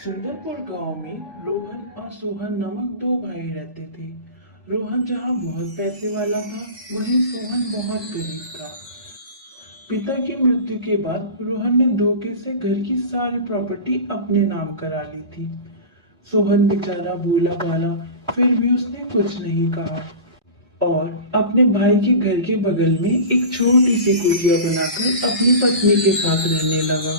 सुंदरपुर गांव में रोहन और सोहन नामक दो भाई रहते थे। रोहन जहां बहुत पैसे वाला था, वहीं सोहन बहुत गरीब था। पिता की मृत्यु के बाद रोहन ने धोखे से घर की सारी प्रॉपर्टी अपने नाम करा ली थी। सोहन बेचारा भोला भाला, फिर भी उसने कुछ नहीं कहा और अपने भाई के घर के बगल में एक छोटी सी कुटिया बनाकर अपनी पत्नी के साथ रहने लगा।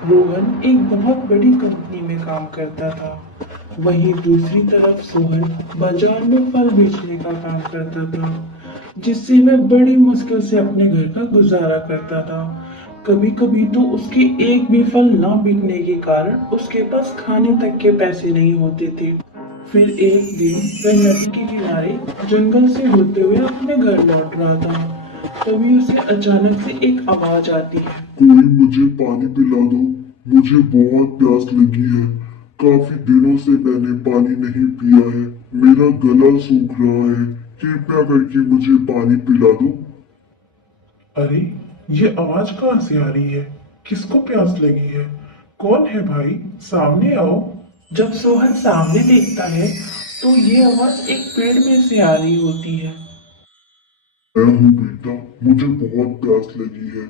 रोहन एक बहुत बड़ी कंपनी में काम करता था। वहीं दूसरी तरफ सोहन बाजार में फल बेचने का काम करता था, जिससे वह बड़ी मुश्किल से अपने घर का गुजारा करता था। कभी कभी तो उसके एक भी फल ना बिकने के कारण उसके पास खाने तक के पैसे नहीं होते थे। फिर एक दिन वह नदी के किनारे जंगल से होते हुए अपने घर लौट रहा था। तभी उसे अचानक से एक आवाज आती है। कोई मुझे पानी पिला दो। मुझे बहुत प्यास लगी है। काफी दिनों से मैंने पानी नहीं पिया है। मेरा गला सूख रहा है। कृपया करके मुझे पानी पिला दो। अरे, ये आवाज कहाँ से आ रही है? किसको प्यास लगी है? कौन है भाई? सामने आओ। जब सोहन सामने देखता है तो ये आवाज एक पेड़ में से आ रही होती है। मैं हूँ बेटा, मुझे बहुत प्यास लगी है।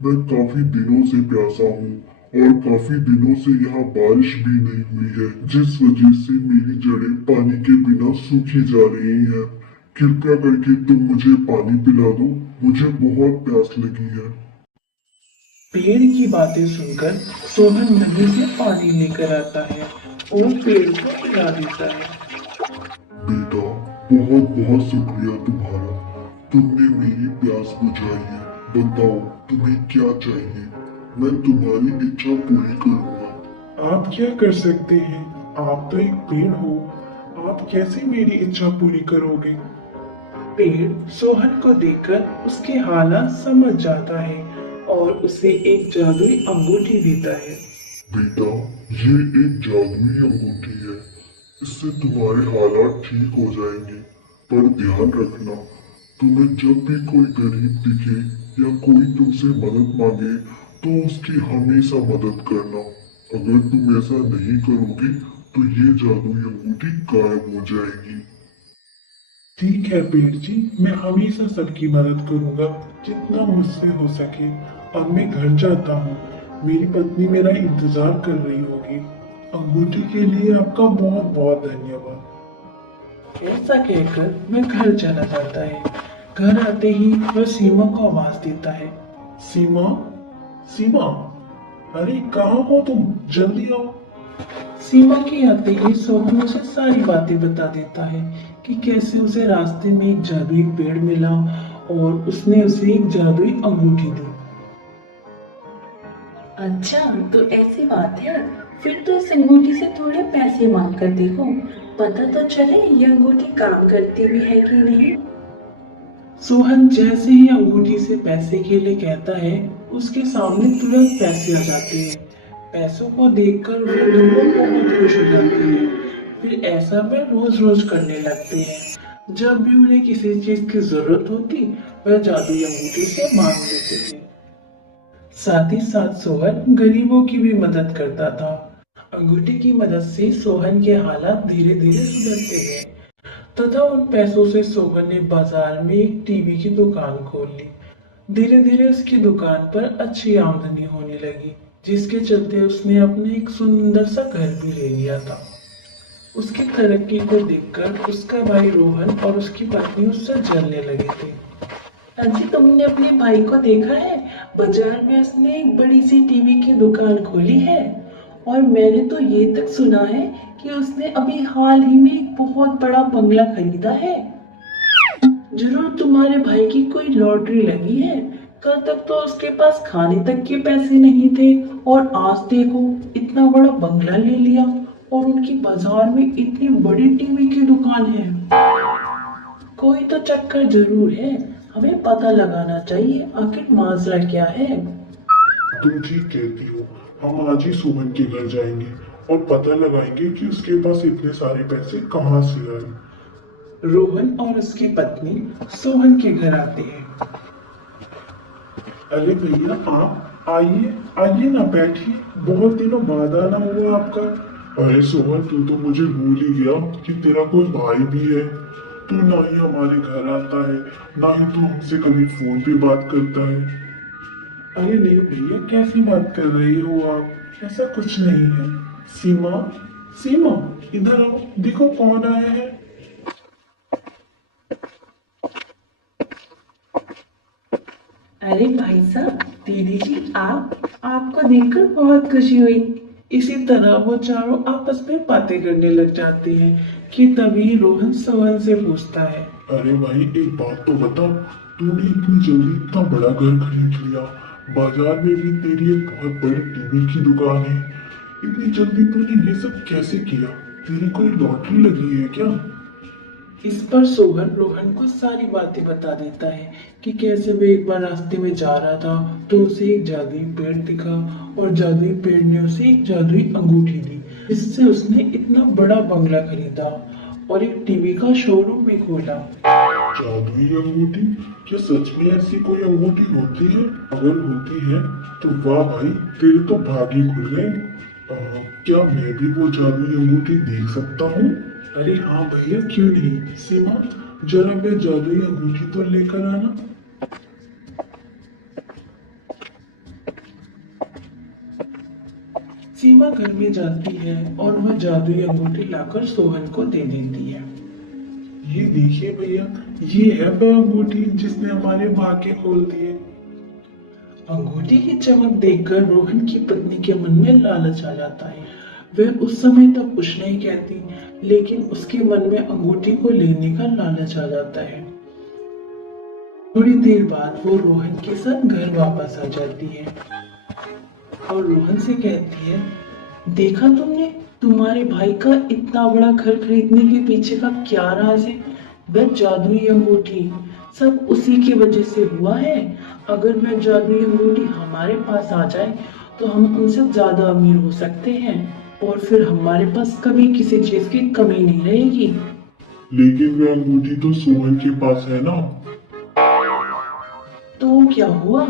मैं काफी दिनों से प्यासा हूँ और काफी दिनों से यहाँ बारिश भी नहीं हुई है, जिस वजह से मेरी जड़ें पानी के बिना सूखी जा रही हैं। कृपया करके तुम मुझे पानी पिला दो। मुझे बहुत प्यास लगी है। पेड़ की बातें सुनकर सोहन नदी से पानी लेकर आता है और पेड़ को पिला देता है। बेटा, बहुत बहुत शुक्रिया तुम्हारा। तुमने मेरी प्यास बुझाई है। बताओ तुम्हें क्या चाहिए। मैं तुम्हारी इच्छा पूरी करूंगा। आप क्या कर सकते हैं? आप तो एक पेड़ हो। आप कैसे मेरी इच्छा पूरी करोगे? पेड़ सोहन को देखकर उसके हालात समझ जाता है और उसे एक जादुई अंगूठी देता है। बेटा, ये एक जादुई अंगूठी है। इससे तुम्हारे हालात ठीक हो जाएंगे। पर ध्यान रखना, तुम्हें जब भी कोई गरीब दिखे या कोई तुमसे मदद मांगे तो उसकी हमेशा मदद करना। अगर तुम ऐसा नहीं करोगे तो ये जादुई अंगूठी गायब हो जाएगी। ठीक है पेड़ जी, मैं हमेशा सबकी मदद करूंगा जितना मुझसे हो सके। अब मैं घर जाता हूँ। मेरी पत्नी मेरा इंतजार कर रही होगी। अंगूठी के लिए आपका बहुत बहुत धन्यवाद। ऐसा कहकर वह घर चला जाता है। घर आते ही वह सीमा को आवाज देता है। सीमा, सीमा, अरे कहाँ हो तुम? जल्दी आओ। सीमा के आते ही सोहन उसे सारी बातें बता देता है कि कैसे उसे रास्ते में एक जादुई पेड़ मिला और उसने उसे एक जादुई अंगूठी दी। अच्छा, तो ऐसी बात है। फिर तो इस अंगूठी से थोड़े पैसे मांग कर देखो, पता तो चले ये अंगूठी काम करती भी है कि नहीं। सोहन जैसे ही अंगूठी से पैसे के लिए कहता है, उसके सामने तुरंत पैसे आ जाते हैं। पैसों को देखकर वे दोनों बहुत खुश हो जाते हैं। फिर ऐसा वे रोज रोज करने लगते हैं। जब भी उन्हें किसी चीज की जरूरत होती, वह जादुई अंगूठी से मांग लेते थे। साथ ही साथ सोहन गरीबों की भी मदद करता था। अंगूठी की मदद से सोहन के हालात धीरे धीरे सुधरते गए तथा उन पैसों से सोहन ने बाजार में एक टीवी की दुकान खोल ली। धीरे धीरे उसकी दुकान पर अच्छी आमदनी होने लगी, जिसके चलते उसने अपने एक सुंदर सा घर भी ले लिया था। उसकी तरक्की को देखकर उसका भाई रोहन और उसकी पत्नी उससे जलने लगे थे। अजी, तुमने अपने भाई को देखा है? बाजार में उसने एक बड़ी सी टीवी की दुकान खोली है। और मैंने तो ये तक सुना है कि उसने अभी हाल ही में एक बहुत बड़ा बंगला खरीदा है। जरूर तुम्हारे भाई की कोई लॉटरी लगी है। कल तक तो उसके पास खाने तक के पैसे नहीं थे और आज देखो इतना बड़ा बंगला ले लिया और उनकी बाजार में इतनी बड़ी टीवी की दुकान है। कोई तो चक्कर जरूर है। हमें पता लगाना चाहिए आखिर माजरा क्या है। तुम ठीक कहती हो। हम आज ही सुमन के घर जाएंगे और पता लगाएंगे कि उसके पास इतने सारे पैसे कहाँ से आए। रोहन और उसकी पत्नी सोहन के घर आते हैं। अरे भैया, आप आइए आइए ना, बैठिए। बहुत दिनों बाद आना हुआ आपका। अरे सोहन, तू तो मुझे भूल ही गया कि तेरा कोई भाई भी है। तू ना ही हमारे घर आता है, ना ही तू हमसे कभी फोन पे बात करता है। अरे नहीं भैया, कैसी बात कर रही हो आप? ऐसा कुछ नहीं है। सीमा, सीमा, इधर आओ, देखो कौन आया है। अरे भाई साहब, दीदी जी, आपको देखकर बहुत खुशी हुई। इसी तरह वो चारों आपस में बातें करने लग जाते हैं कि तभी रोहन सोहन से पूछता है। अरे भाई, एक बात तो बता, तूने इतनी जल्दी इतना बड़ा घर खरीद लिया, बाजार में भी तेरी एक बहुत बड़ी टीवी की दुकान है। इतनी जल्दी तूने ये सब कैसे किया? तेरी कोई लॉटरी लगी है क्या? इस पर सोहन रोहन को सारी बातें बता देता है कि कैसे वो एक बार रास्ते में जा रहा था तो उसे एक जादुई पेड़ दिखा और जादुई पेड़ ने उसे एक जादुई अंगूठी दी, जिससे उसने इतना बड़ा बंगला खरीदा और एक टीवी का शोरूम भी खोला। जादुई अंगूठी? क्या सच में ऐसी कोई अंगूठी होती है? अगर होती है तो वाह भाई, तेरे तो भाग ही खुल गए। क्या मैं भी वो जादुई अंगूठी देख सकता हूँ? अरे हाँ भैया, क्यों नहीं। सीमा, जरा मैं जादुई अंगूठी तो लेकर आना। सीमा घर में जाती है और वह जादुई अंगूठी लाकर सोहन को दे देती है। ये देखिए भैया, ये है वह अंगूठी जिसने हमारे भाग्य खोल दिए। अंगूठी की चमक देखकर रोहन की पत्नी के मन में लालच आ जाता है। वह उस समय तक कुछ नहीं कहती, लेकिन उसके मन में अंगूठी को लेने का लालच आ जाता है। थोड़ी देर बाद वो रोहन के साथ घर वापस आ जाती है और रोहन से कहती है, देखा तुमने, तुम्हारे भाई का इतना बड़ा घर खरीदने के पीछे का क्या राज है? वह जादुई अंगूठी, सब उसी की वजह से हुआ है। अगर वह जादुई अंगूठी हमारे पास आ जाए तो हम उनसे ज्यादा अमीर हो सकते हैं और फिर हमारे पास कभी किसी चीज की कमी नहीं रहेगी। लेकिन वह अंगूठी तो सोहन के पास है ना। तो क्या हुआ,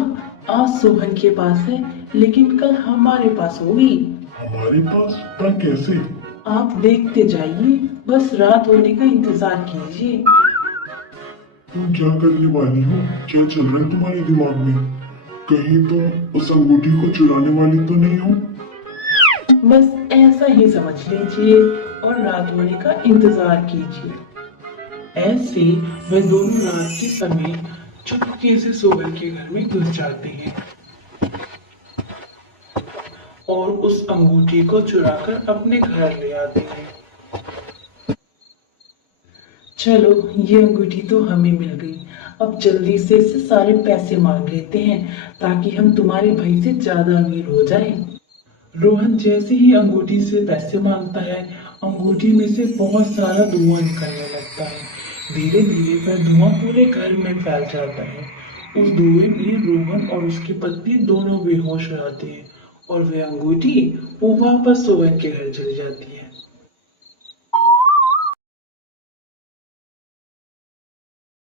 आज सोहन के पास है लेकिन कल हमारे पास होगी। हमारे पास? पर कैसे? आप देखते जाइए, बस रात होने का इंतजार कीजिए। तुम क्या करने वाली हो? क्या चल रहा है तुम्हारे दिमाग में? कहीं तुम उस अंगूठी को चुराने वाली तो नहीं हो? बस ऐसा ही समझ लीजिए और रात होने का इंतजार कीजिए। ऐसे वे दोनों रात के समय चुपके से सोहन के घर में घुस जाते हैं और उस अंगूठी को चुराकर अपने घर ले आते हैं। चलो, ये अंगूठी तो हमें मिल गई। अब जल्दी से इससे सारे पैसे मांग लेते हैं ताकि हम तुम्हारे भाई से ज्यादा अमीर हो जाएं। रोहन जैसे ही अंगूठी से पैसे मांगता है, अंगूठी में से बहुत सारा धुआं निकलने लगता है। धीरे धीरे वह धुआं पूरे घर में फैल जाता है। उस धुएं में रोहन और उसकी पत्नी दोनों बेहोश हो जाते हैं और वह अंगूठी वो वापस सोहन के घर चली जाती है।